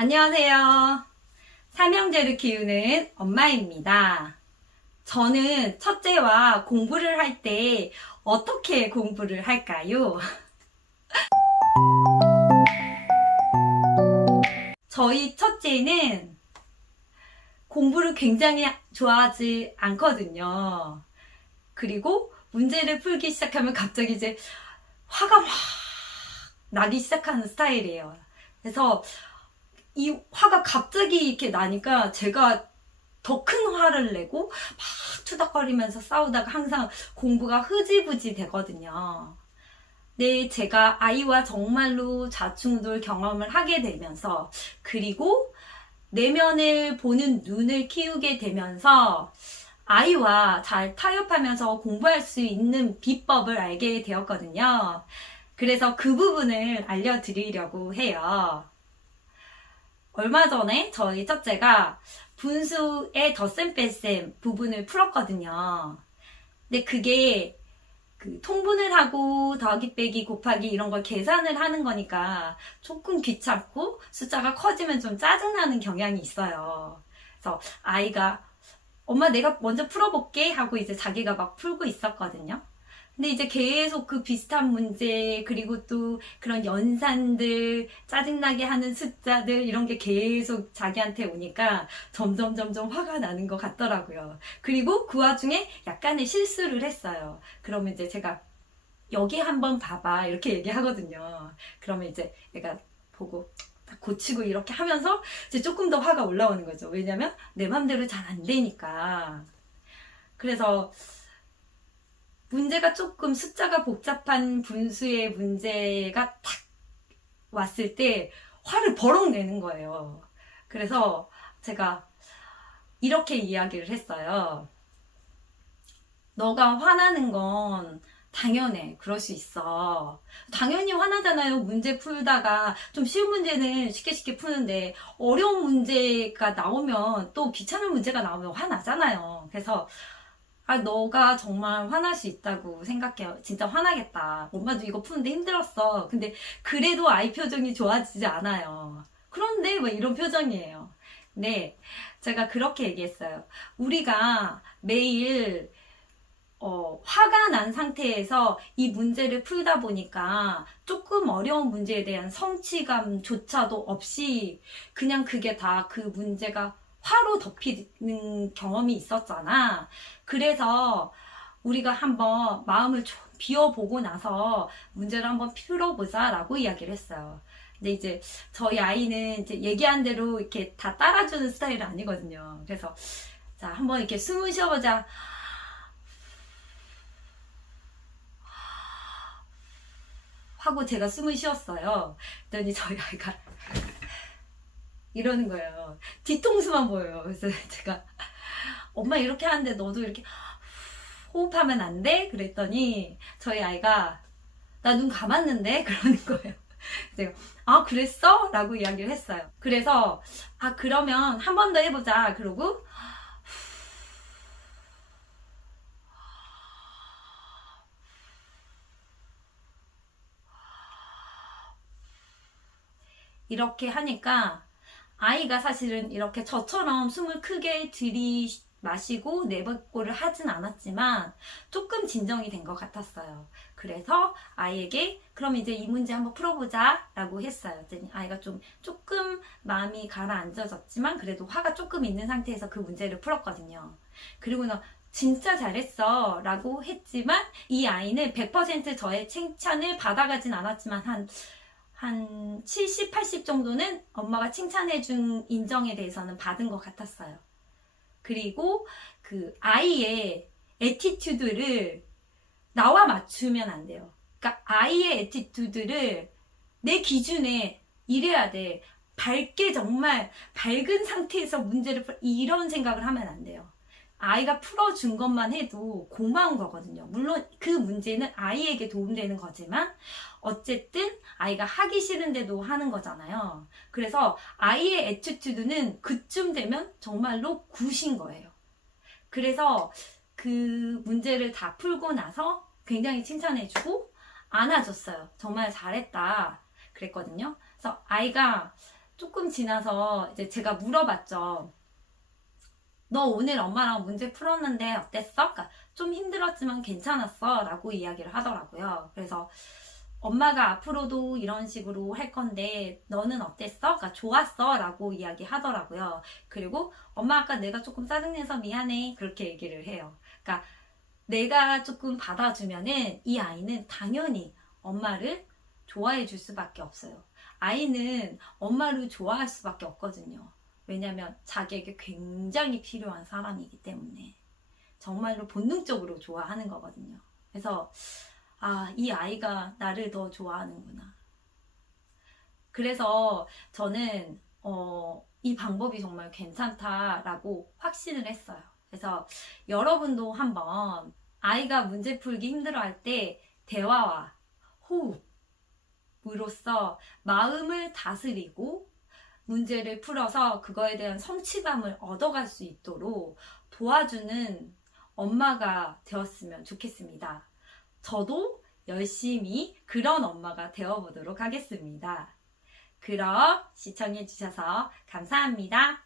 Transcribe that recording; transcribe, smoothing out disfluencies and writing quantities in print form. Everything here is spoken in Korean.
안녕하세요. 삼형제를 키우는 엄마입니다. 저는 첫째와 공부를 할 때 어떻게 공부를 할까요? 저희 첫째는 공부를 굉장히 좋아하지 않거든요. 그리고 문제를 풀기 시작하면 갑자기 이제 화가 막 나기 시작하는 스타일이에요. 그래서 이 화가 갑자기 이렇게 나니까 제가 더 큰 화를 내고 막 투닥거리면서 싸우다가 항상 공부가 흐지부지 되거든요. 네, 제가 아이와 정말로 좌충우돌 경험을 하게 되면서 그리고 내면을 보는 눈을 키우게 되면서 아이와 잘 타협하면서 공부할 수 있는 비법을 알게 되었거든요. 그래서 그 부분을 알려드리려고 해요. 얼마 전에 저희 첫째가 분수의 덧셈 뺄셈 부분을 풀었거든요. 근데 그게 그 통분을 하고 더하기 빼기 곱하기 이런 걸 계산을 하는 거니까 조금 귀찮고 숫자가 커지면 좀 짜증나는 경향이 있어요. 그래서 아이가 엄마 내가 먼저 풀어볼게 하고 이제 자기가 막 풀고 있었거든요. 근데 이제 계속 그 비슷한 문제, 그리고 또 그런 연산들, 짜증나게 하는 숫자들, 이런 게 계속 자기한테 오니까 점점 화가 나는 것 같더라고요. 그리고 그 와중에 약간의 실수를 했어요. 그러면 이제 제가 여기 한번 봐봐. 이렇게 얘기하거든요. 그러면 이제 얘가 보고 딱 고치고 이렇게 하면서 이제 조금 더 화가 올라오는 거죠. 왜냐면 내 맘대로 잘 안 되니까. 그래서 문제가 조금 숫자가 복잡한 분수의 문제가 탁 왔을 때 화를 버럭 내는 거예요. 그래서 제가 이렇게 이야기를 했어요. 너가 화나는 건 당연해. 그럴 수 있어. 당연히 화나잖아요. 문제 풀다가 좀 쉬운 문제는 쉽게 푸는데 어려운 문제가 나오면 또 귀찮은 문제가 나오면 화나잖아요. 그래서 너가 정말 화날 수 있다고 생각해요. 진짜 화나겠다. 엄마도 이거 푸는데 힘들었어. 근데 그래도 아이 표정이 좋아지지 않아요. 그런데 왜 이런 표정이에요? 네, 제가 그렇게 얘기했어요. 우리가 매일 화가 난 상태에서 이 문제를 풀다 보니까 조금 어려운 문제에 대한 성취감조차도 없이 그냥 그게 다 그 문제가 화로 덮이는 경험이 있었잖아. 그래서 우리가 한번 마음을 좀 비워보고 나서 문제를 한번 풀어보자 라고 이야기를 했어요. 근데 이제 저희 아이는 이제 얘기한 대로 이렇게 다 따라주는 스타일은 아니거든요. 그래서 자, 한번 이렇게 숨을 쉬어보자. 하고 제가 숨을 쉬었어요. 그랬더니 저희 아이가 이러는 거예요. 뒤통수만 보여요. 그래서 제가 엄마 이렇게 하는데 너도 이렇게 호흡하면 안 돼? 그랬더니 저희 아이가 나 눈 감았는데? 그러는 거예요. 제가 그랬어? 라고 이야기를 했어요. 그래서 그러면 한 번 더 해보자. 그러고 이렇게 하니까 아이가 사실은 이렇게 저처럼 숨을 크게 들이마시고 내뱉고를 하진 않았지만 조금 진정이 된 것 같았어요. 그래서 아이에게 그럼 이제 이 문제 한번 풀어보자 라고 했어요. 그랬더니 아이가 조금 마음이 가라앉아졌지만 그래도 화가 조금 있는 상태에서 그 문제를 풀었거든요. 그리고 나 진짜 잘했어 라고 했지만 이 아이는 100% 저의 칭찬을 받아가진 않았지만 한 70, 80 정도는 엄마가 칭찬해준 인정에 대해서는 받은 것 같았어요. 그리고 그 아이의 애티튜드를 나와 맞추면 안 돼요. 그러니까 아이의 애티튜드를 내 기준에 이래야 돼. 밝게 정말 밝은 상태에서 문제를 이런 생각을 하면 안 돼요. 아이가 풀어준 것만 해도 고마운 거거든요. 물론 그 문제는 아이에게 도움되는 거지만 어쨌든 아이가 하기 싫은데도 하는 거잖아요. 그래서 아이의 애티튜드는 그쯤 되면 정말로 굿인 거예요. 그래서 그 문제를 다 풀고 나서 굉장히 칭찬해주고 안아줬어요. 정말 잘했다 그랬거든요. 그래서 아이가 조금 지나서 이제 제가 물어봤죠. 너 오늘 엄마랑 문제 풀었는데 어땠어? 그러니까 좀 힘들었지만 괜찮았어? 라고 이야기를 하더라고요. 그래서 엄마가 앞으로도 이런 식으로 할 건데 너는 어땠어? 그러니까 좋았어? 라고 이야기 하더라고요. 그리고 엄마 아까 내가 조금 짜증내서 미안해. 그렇게 얘기를 해요. 그러니까 내가 조금 받아주면은 이 아이는 당연히 엄마를 좋아해 줄 수밖에 없어요. 아이는 엄마를 좋아할 수밖에 없거든요. 왜냐면 자기에게 굉장히 필요한 사람이기 때문에 정말로 본능적으로 좋아하는 거거든요. 그래서 이 아이가 나를 더 좋아하는구나. 그래서 저는 이 방법이 정말 괜찮다라고 확신을 했어요. 그래서 여러분도 한번 아이가 문제 풀기 힘들어할 때 대화와 호흡으로써 마음을 다스리고 문제를 풀어서 그거에 대한 성취감을 얻어갈 수 있도록 도와주는 엄마가 되었으면 좋겠습니다. 저도 열심히 그런 엄마가 되어보도록 하겠습니다. 그럼 시청해주셔서 감사합니다.